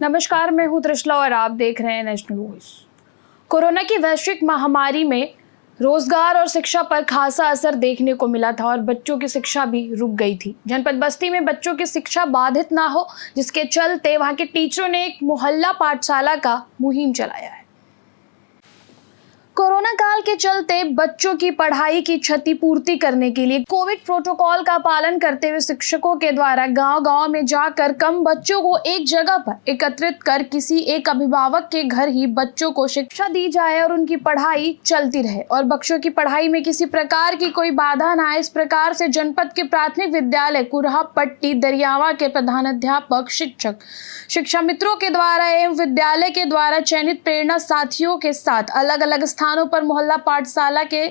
नमस्कार, मैं हूं त्रिशला और आप देख रहे हैं नेशनल वॉइस। कोरोना की वैश्विक महामारी में रोजगार और शिक्षा पर खासा असर देखने को मिला था और बच्चों की शिक्षा भी रुक गई थी। जनपद बस्ती में बच्चों की शिक्षा बाधित ना हो, जिसके चलते वहां के टीचरों ने एक मोहल्ला पाठशाला का मुहिम चलाया है। कोरोना काल के चलते बच्चों की पढ़ाई की क्षतिपूर्ति करने के लिए कोविड प्रोटोकॉल का पालन करते हुए शिक्षकों के द्वारा गांव-गांव में जाकर कम बच्चों को एक जगह पर एकत्रित कर किसी एक अभिभावक के घर ही बच्चों को शिक्षा दी जाए और उनकी पढ़ाई चलती रहे और बच्चों की पढ़ाई में किसी प्रकार की कोई बाधा न आए। इस प्रकार से जनपद के प्राथमिक विद्यालय कुरहापट्टी दरियावा के प्रधानाध्यापक, शिक्षक, शिक्षा मित्रों के द्वारा एवं विद्यालय के द्वारा चयनित प्रेरणा साथियों के साथ अलग अलग स्थानों पर मोहल्ला पाठशाला के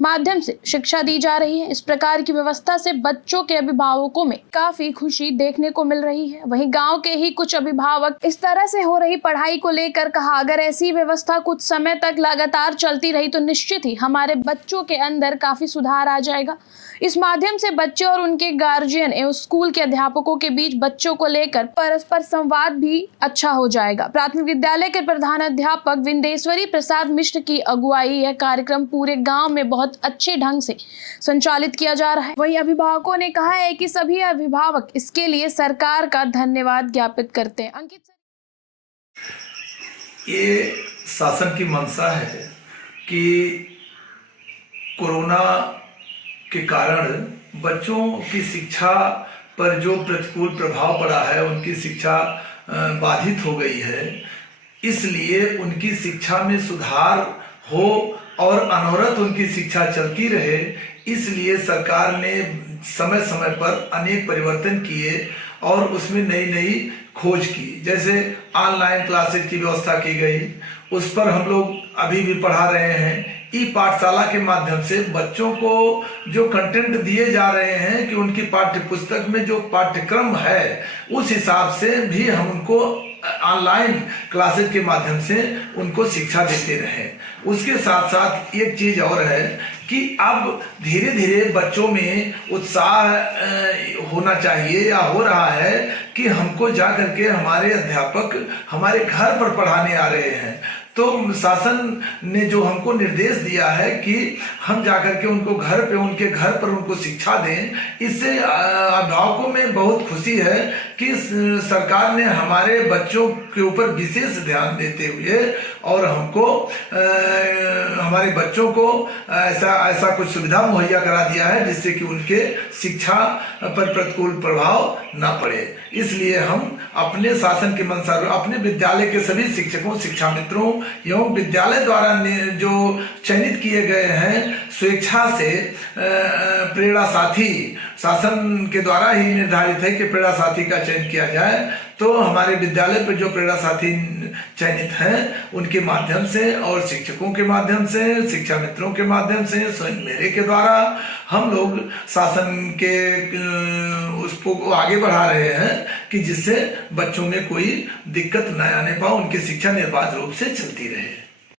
माध्यम से शिक्षा दी जा रही है। इस प्रकार की व्यवस्था से बच्चों के अभिभावकों में काफी खुशी देखने को मिल रही है। वहीं गांव के ही कुछ अभिभावक इस तरह से हो रही पढ़ाई को लेकर कहा, अगर ऐसी व्यवस्था कुछ समय तक लगातार चलती रही तो निश्चित ही हमारे बच्चों के अंदर काफी सुधार आ जाएगा। इस माध्यम से बच्चे और उनके गार्जियन एवं स्कूल के अध्यापकों के बीच बच्चों को लेकर परस्पर संवाद भी अच्छा हो जाएगा। प्राथमिक विद्यालय के प्रधानाध्यापक विंदेश्वरी प्रसाद मिश्र की अगुवाई यह कार्यक्रम पूरे गांव में बहुत अच्छे ढंग से संचालित किया जा रहा है। वहीं अभिभावकों ने कहा है कि सभी अभिभावक इसके लिए सरकार का धन्यवाद ज्ञापित करते हैं। अंकित, ये शासन की मंशा है कि कोरोना के कारण बच्चों की शिक्षा पर जो प्रतिकूल प्रभाव पड़ा है, उनकी शिक्षा बाधित हो गई है, इसलिए उनकी शिक्षा में सुधार हो और अनवरत उनकी शिक्षा चलती रहे, इसलिए सरकार ने समय समय पर अनेक परिवर्तन किए और उसमें नई नई खोज की। जैसे ऑनलाइन क्लासेज की व्यवस्था की गई, उस पर हम लोग अभी भी पढ़ा रहे हैं। ई पाठशाला के माध्यम से बच्चों को जो कंटेंट दिए जा रहे हैं कि उनकी पाठ्य पुस्तक में जो पाठ्यक्रम है, उस हिसाब से भी हम उनको ऑनलाइन क्लासेज के माध्यम से उनको शिक्षा देते रहे। उसके साथ साथ एक चीज और है कि अब धीरे धीरे बच्चों में उत्साह होना चाहिए या हो रहा है कि हमको जा करके हमारे अध्यापक हमारे घर पर पढ़ाने आ रहे हैं। तो शासन ने जो हमको निर्देश दिया है कि हम जाकर के उनको घर पे, उनके घर पर उनको शिक्षा दें, इससे अभिभावकों में बहुत खुशी है कि सरकार ने हमारे बच्चों के ऊपर विशेष ध्यान देते हुए और हमको हमारे बच्चों को ऐसा कुछ सुविधा मुहैया करा दिया है जिससे कि उनके शिक्षा पर प्रतिकूल प्रभाव ना पड़े। इसलिए हम अपने शासन के मंशा, अपने विद्यालय के सभी शिक्षकों, शिक्षा मित्रों एवं विद्यालय द्वारा जो चयनित किए गए हैं स्वेच्छा से प्रेरणा साथी, शासन के द्वारा ही निर्धारित है कि प्रेरणा साथी का चयन किया जाए। तो हमारे विद्यालय पर जो प्रेरणा साथी चयनित हैं उनके माध्यम से और शिक्षकों के माध्यम से, शिक्षा मित्रों के माध्यम से, स्वयं मेरे के द्वारा हम लोग शासन के उसको आगे बढ़ा रहे हैं कि जिससे बच्चों में कोई दिक्कत न आने पाए, उनकी शिक्षा निर्बाध रूप से चलती रहे।